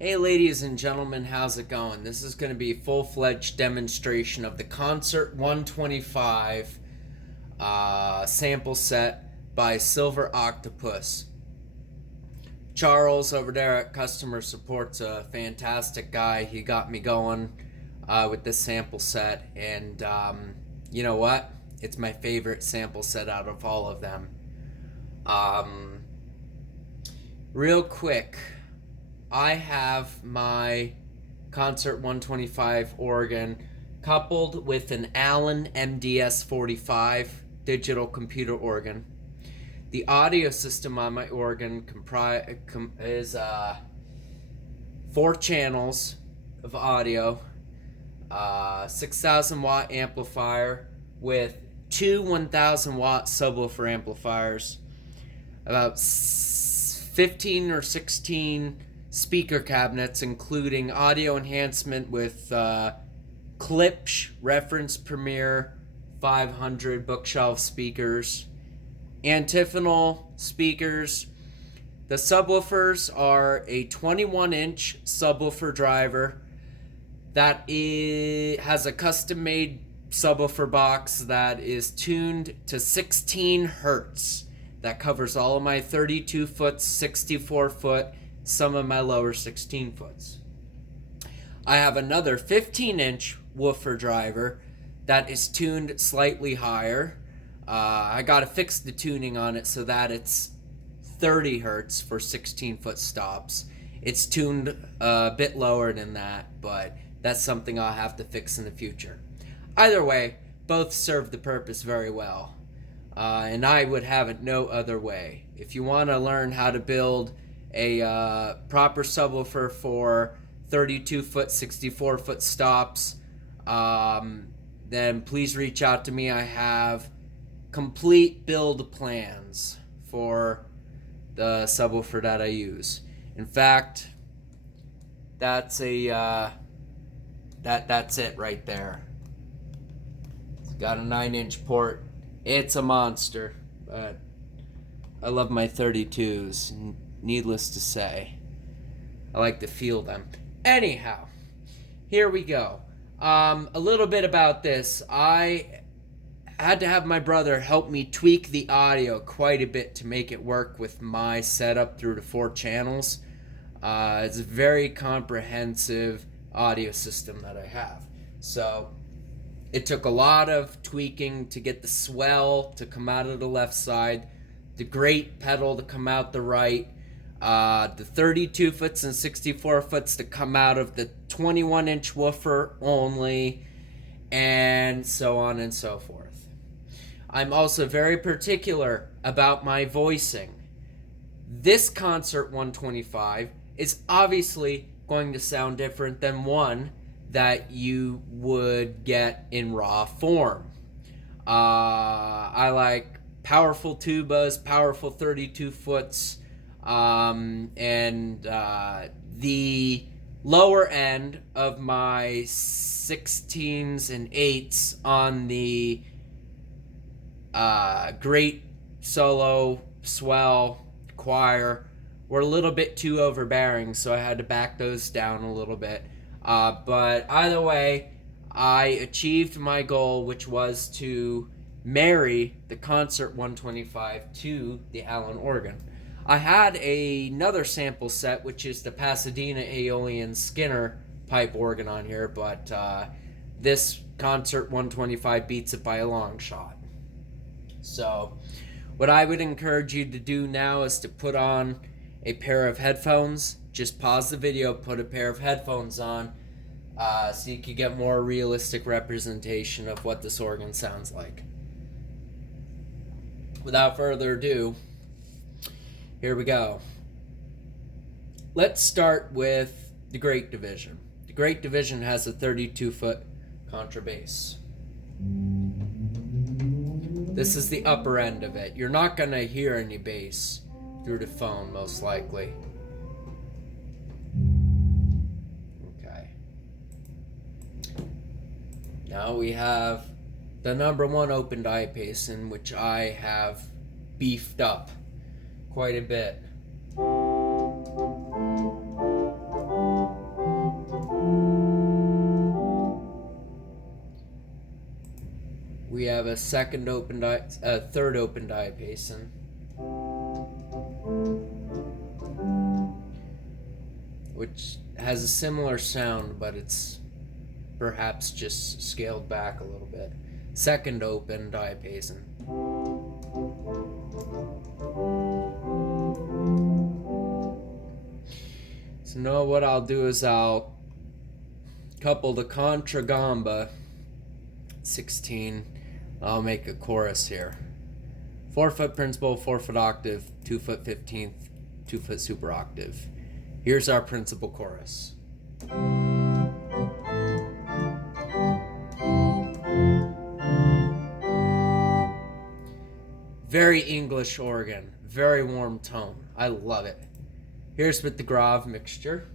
Hey ladies and gentlemen, how's it going? This is going to be a full-fledged demonstration of the Concert 125 sample set by Silver Octopus. Charles over there at customer support's a fantastic guy. He got me going with this sample set, and you know what? It's my favorite sample set out of all of them. Um, Real quick, I have my Concert 125 organ coupled with an Allen MDS 45 digital computer organ. The audio system on my organ is 4 channels of audio, 6,000 watt amplifier with two 1,000 watt subwoofer amplifiers, about 15 or 16 speaker cabinets, including audio enhancement with Klipsch Reference Premier 500 bookshelf speakers, antiphonal speakers. The subwoofers are a 21-inch subwoofer driver that has a custom-made subwoofer box that is tuned to 16 hertz. That covers all of my 32 foot, 64 foot, some of my lower 16 foots. I have another 15-inch woofer driver that is tuned slightly higher. I got to fix the tuning on it so that it's 30 hertz for 16 foot stops. It's tuned a bit lower than that, but that's something I'll have to fix in the future. Either way, both serve the purpose very well. And I would have it no other way. If you want to learn how to build a proper subwoofer for 32 foot, 64 foot stops, then please reach out to me. I have complete build plans for the subwoofer that I use. In fact, that's that's it right there. It's got a 9-inch port. It's a monster, but I love my 32s. Needless to say, I like to feel them. Anyhow, here we go. A little bit about this. I had to have my brother help me tweak the audio quite a bit to make it work with my setup through the 4 channels. It's a very comprehensive audio system that I have. So it took a lot of tweaking to get the swell to come out of the left side, the great pedal to come out the right, the 32 foots and 64 foots to come out of the 21-inch woofer only, and so on and so forth. I'm also very particular about my voicing. This Concert 125 is obviously going to sound different than one that you would get in raw form. I like powerful tubas, powerful 32 foots, and the lower end of my 16s and 8s on the great solo swell choir were a little bit too overbearing, so I had to back those down a little bit. But either way, I achieved my goal, which was to marry the Concert 125 to the Allen organ. I had another sample set, which is the Pasadena Aeolian Skinner pipe organ on here, but this Concert 125 beats it by a long shot. So what I would encourage you to do now is to put on a pair of headphones. Just pause the video, put a pair of headphones on, so you can get more realistic representation of what this organ sounds like. Without further ado, here we go. Let's start with the Great Division. The Great Division has a 32-foot contrabass. This is the upper end of it. You're not going to hear any bass through the phone, most likely. Okay. Now we have the number 1 opened eye basin, which I have beefed up quite a bit. we have a third open diapason, which has a similar sound, but it's perhaps just scaled back a little bit. Second open diapason. So now what I'll do is I'll couple the contragamba 16. I'll make a chorus here. 4-foot principal, 4-foot octave, 2-foot 15th, 2-foot super octave. Here's our principal chorus. Very English organ, very warm tone. I love it. Here's with the grave mixture.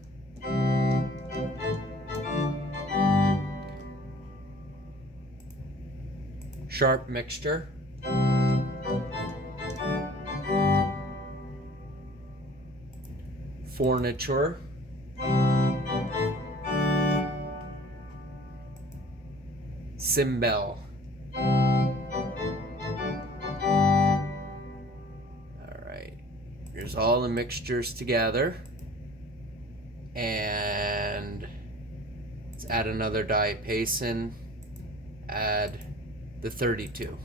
Sharp mixture. Forniture. Cymbal. Alright. Here's all the mixtures together. And let's add another diapason. Add the 32.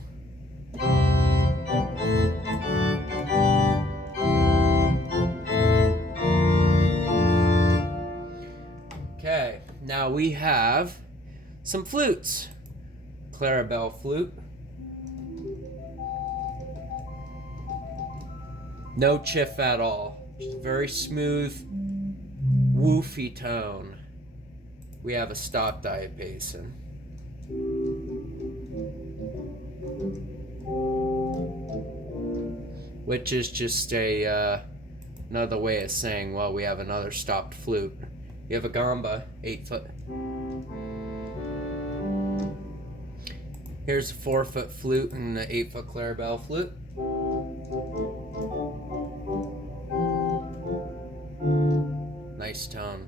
Okay, now we have some flutes. Clarabelle flute. No chiff at all. Just very smooth, woofy tone. We have a stop diapason. Which is just another way of saying, well, we have another stopped flute. You have a gamba, 8-foot. Here's a 4-foot flute and the 8-foot Clarabelle flute. Nice tone.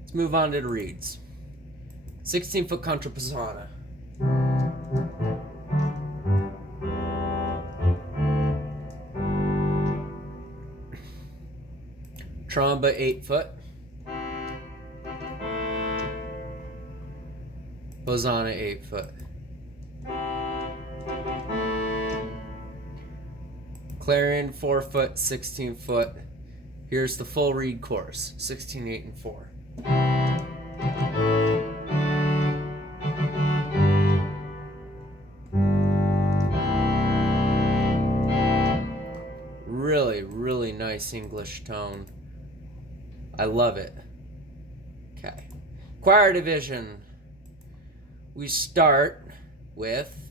Let's move on to the reeds. 16-foot contrapesana. Tromba, 8-foot. Bosana, 8-foot. Clarion, 4-foot, 16-foot. Here's the full reed chorus, 16, 8, and 4. Really, really nice English tone. I love it. Okay. Choir division. We start with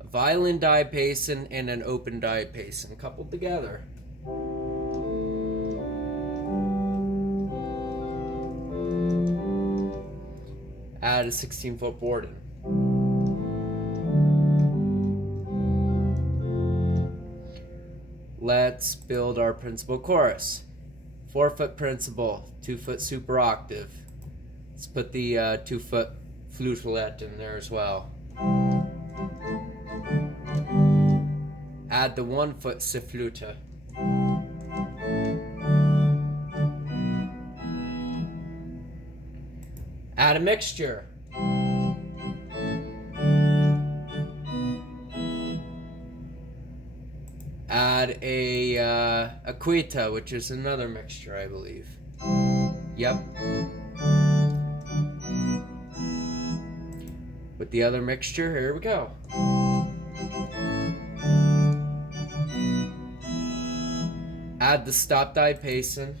a violin diapason and an open diapason coupled together. Add a 16-foot Borden. Let's build our principal chorus. 4-foot principal, 2-foot super octave. Let's put the 2-foot flutelet in there as well. Add the 1-foot sifflute. Add a mixture. Add a quita, which is another mixture, I believe. Yep. With the other mixture, here we go. Add the stop diapason.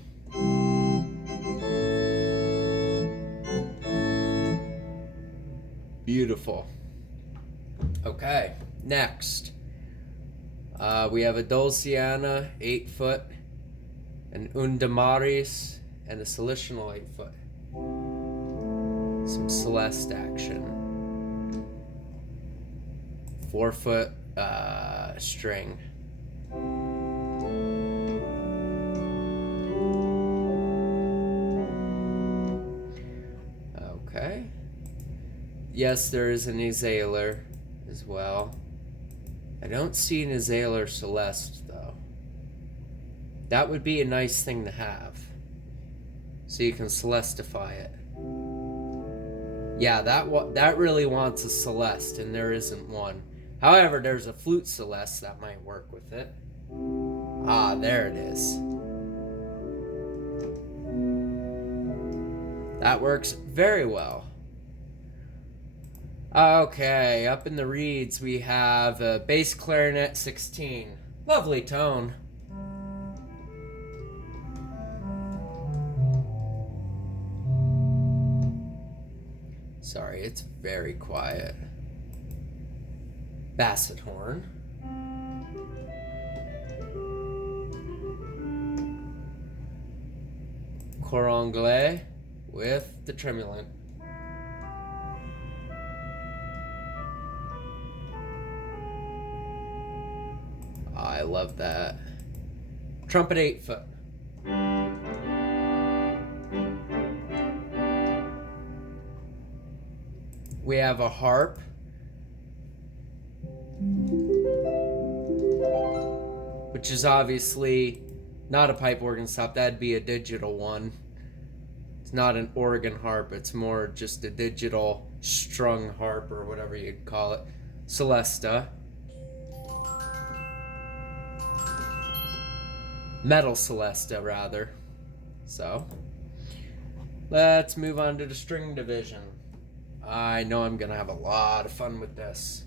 Beautiful. Okay, next. We have a Dulciana, 8-foot, an Undamaris, and a Salitional 8-foot. Some Celeste action. 4-foot string. Okay. Yes, there is an Izaler as well. I don't see an Azale or Celeste, though. That would be a nice thing to have. So you can Celestify it. Yeah, that really wants a Celeste, and there isn't one. However, there's a Flute Celeste that might work with it. Ah, there it is. That works very well. Okay, up in the reeds we have a bass clarinet 16. Lovely tone. Sorry, it's very quiet. Basset horn. Cor anglais with the tremulant. I love that. Trumpet 8-foot. We have a harp. Which is obviously not a pipe organ stop. That'd be a digital one. It's not an organ harp. It's more just a digital strung harp or whatever you'd call it. Celesta. Metal Celesta, rather. So, let's move on to the string division. I know I'm going to have a lot of fun with this.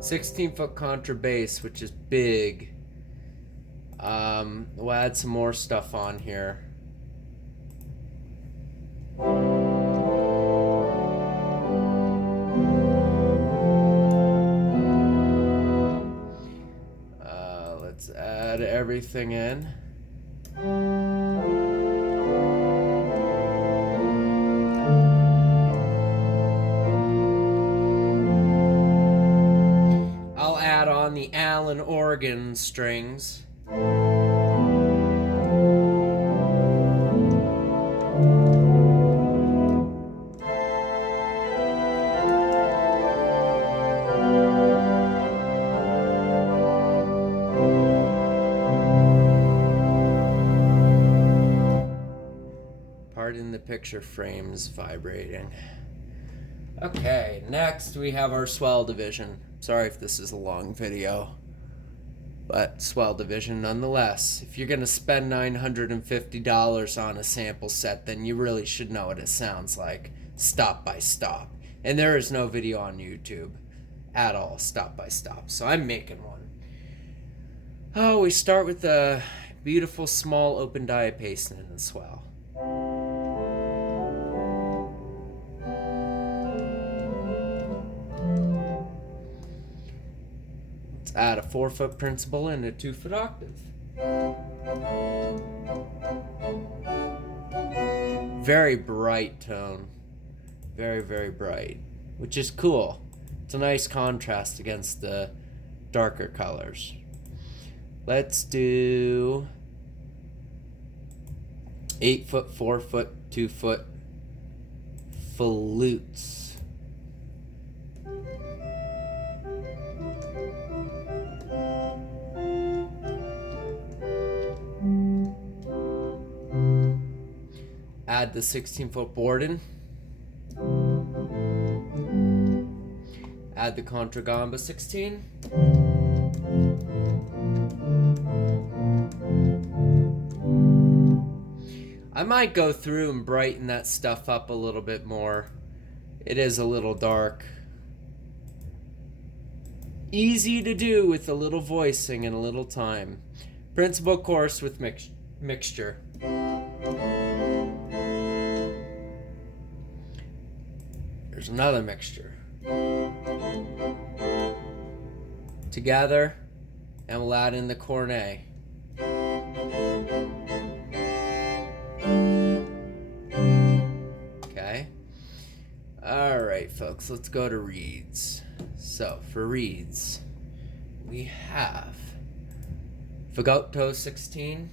16-foot contrabass, which is big. We'll add some more stuff on here. Let's add everything in. I'll add on the Allen organ strings. Pardon the picture frames vibrating. Okay, next we have our Swell Division. Sorry if this is a long video, but Swell Division nonetheless. If you're going to spend $950 on a sample set, then you really should know what it sounds like, stop by stop. And there is no video on YouTube at all, stop by stop, so I'm making one. Oh, we start with a beautiful small open diapason in the swell. Add a 4-foot principal and a 2-foot octave. Very bright tone. Very, very bright. Which is cool. It's a nice contrast against the darker colors. Let's do 8-foot, 4-foot, 2-foot flutes. Add the 16-foot Borden. Add the Contragamba 16. I might go through and brighten that stuff up a little bit more. It is a little dark. Easy to do with a little voicing and a little time. Principal chorus with mixture. There's another mixture. Together, and we'll add in the cornet. Okay. Alright, folks, let's go to reeds. So, for reeds, we have Fagotto 16,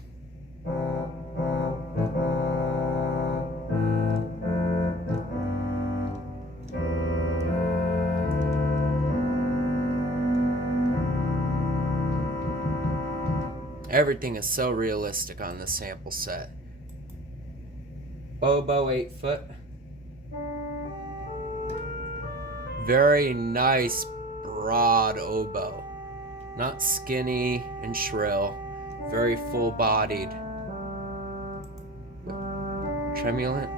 Everything is so realistic on this sample set. Oboe 8 foot. Very nice broad oboe. Not skinny and shrill. Very full bodied. Tremulant.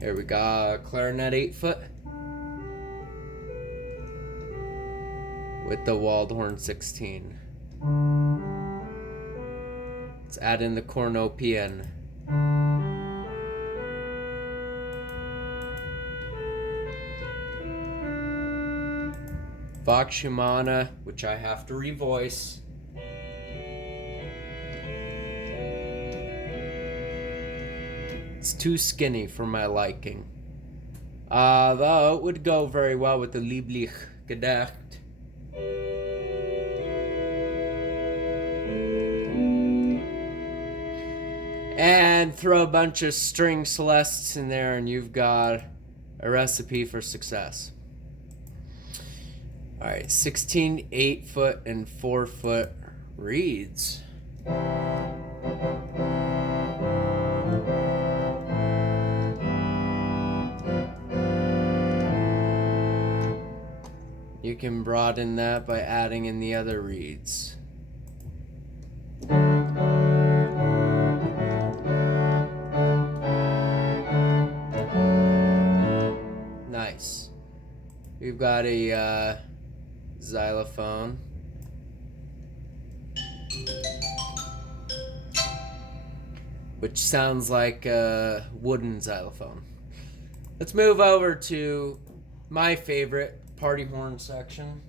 Here we got clarinet 8 foot. With the Waldhorn 16. Let's add in the cornopian. Vox Humana, which I have to revoice. It's too skinny for my liking. Though it would go very well with the Lieblich Gedacht. And throw a bunch of string celestes in there and you've got a recipe for success. Alright, 16 8 foot and 4 foot reeds. You can broaden that by adding in the other reeds. Nice. We've got a xylophone. Which sounds like a wooden xylophone. Let's move over to my favorite party horn section.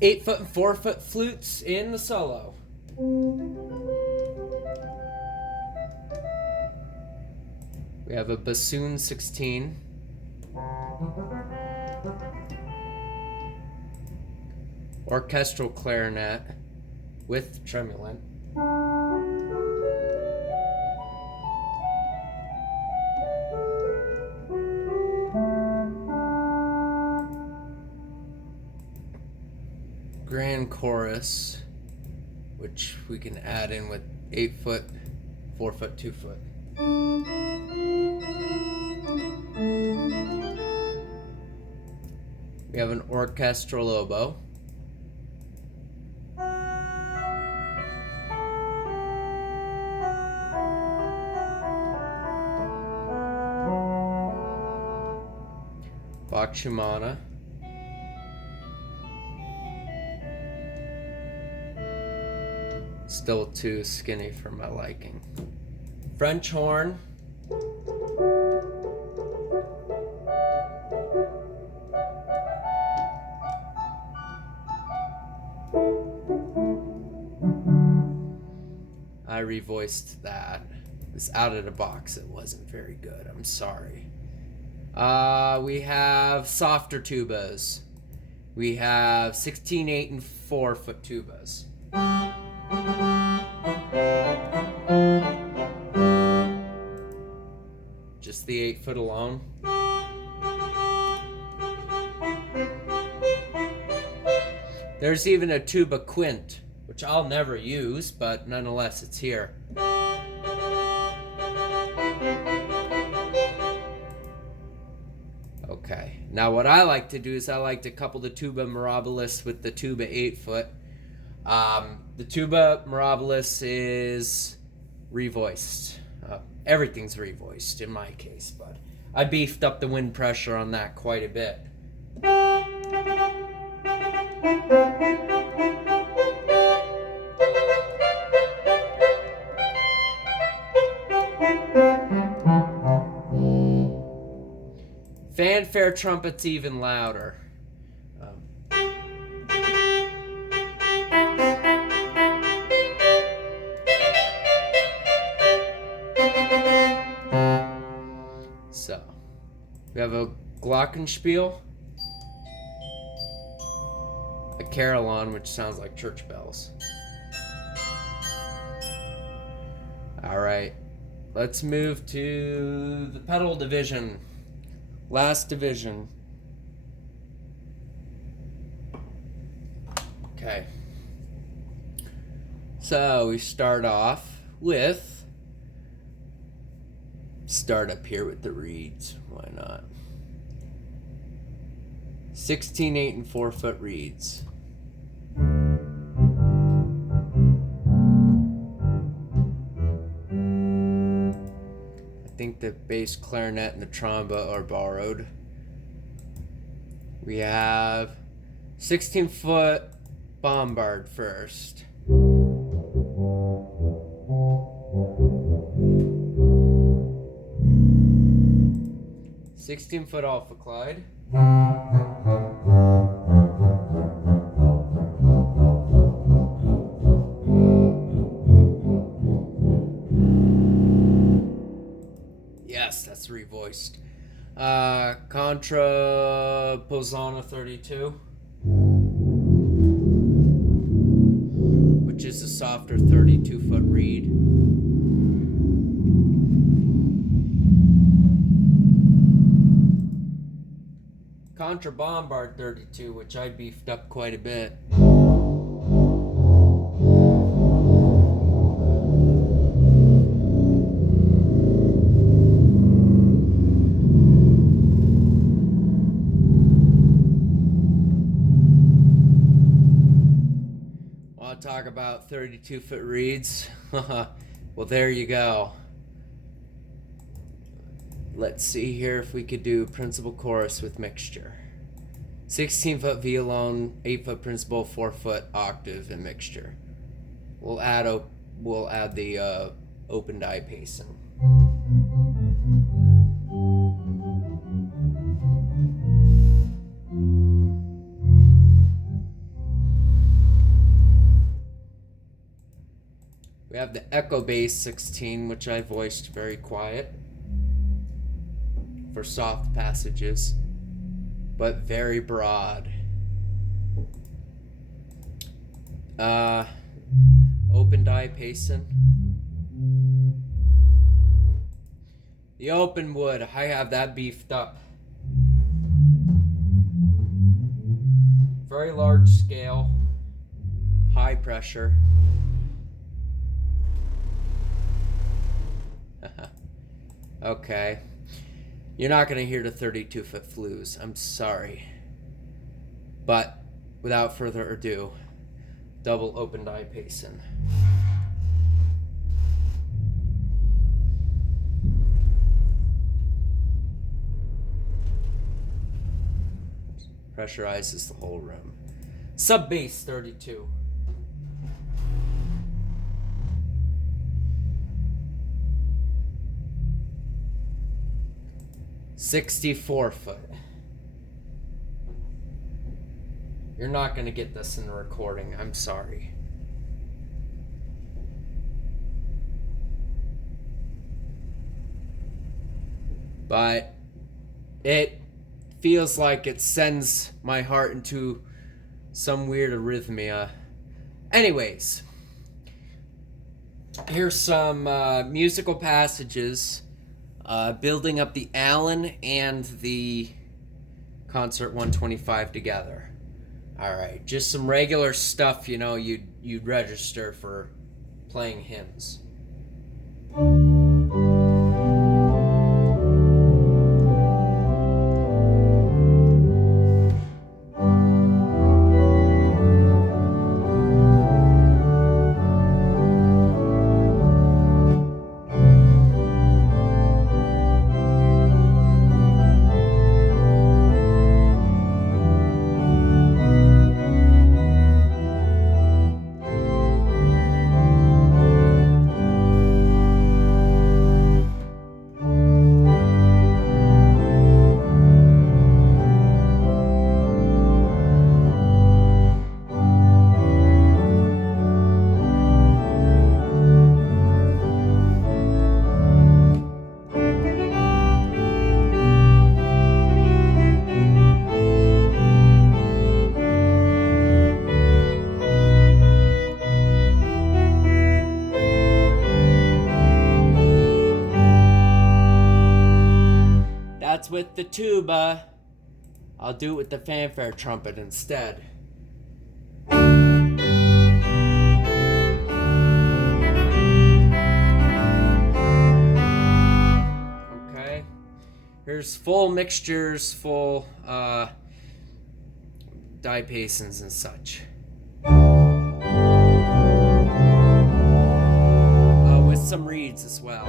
8 foot and 4 foot flutes in the solo. We have a bassoon 16. Orchestral clarinet with tremulant. Grand chorus, which we can add in with 8 foot, 4 foot, 2 foot. We have an orchestral oboe. Vox Humana. Still too skinny for my liking. French horn. I revoiced that. It's out of the box. It wasn't very good. I'm sorry. We have softer tubas. We have 16, 8, and 4 foot tubas. Just the 8 foot alone. There's even a tuba quint, which I'll never use, but nonetheless it's here. Okay, now what I like to do is I like to couple the tuba mirabilis with the tuba 8 foot. The tuba mirabilis is revoiced. Everything's revoiced in my case, but I beefed up the wind pressure on that quite a bit. Fanfare trumpet's even louder. So, we have a glockenspiel. a carillon, which sounds like church bells. Alright, let's move to the pedal division. Last division. Okay. So we start off with, start up here with the reeds. Why not? 16, 8, and 4 foot reeds. I think the bass clarinet and the trombone are borrowed. We have 16 foot bombard first. 16 foot alpha Clyde. Yes, that's revoiced. Contra Posana 32, which is a softer 32 foot reed. Contra Bombard 32, which I beefed up quite a bit. Want to talk about 32 foot reeds? Well, there you go. Let's see here if we could do principal chorus with mixture. 16 foot violon, 8 foot principal, 4 foot octave and mixture. We'll add the open die pacing. We have the echo bass 16, which I voiced very quiet for soft passages, but very broad. Open die pacing. The open wood, I have that beefed up. Very large scale, high pressure. Okay. You're not going to hear the 32 foot flues. I'm sorry. But without further ado, double open die pacing. Pressurizes the whole room. Sub bass 32. $64 foot. You're not going to get this in the recording. I'm sorry. But it feels like it sends my heart into some weird arrhythmia. Anyways, here's some musical passages building up the Allen and the Concert 125 together. Alright, just some regular stuff, you know, you'd register for playing hymns. That's with the tuba. I'll do it with the fanfare trumpet instead. Okay. Here's full mixtures, full dipasons and such. With some reeds as well.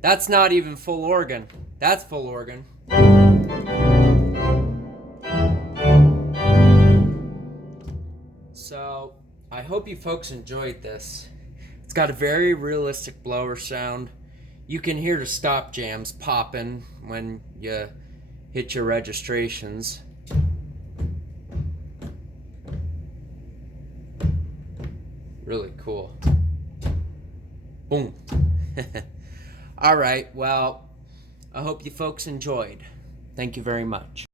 That's not even full organ. That's full organ. So, I hope you folks enjoyed this. It's got a very realistic blower sound. You can hear the stop jams popping when you hit your registrations. Really cool. Boom. All right, well, I hope you folks enjoyed. Thank you very much.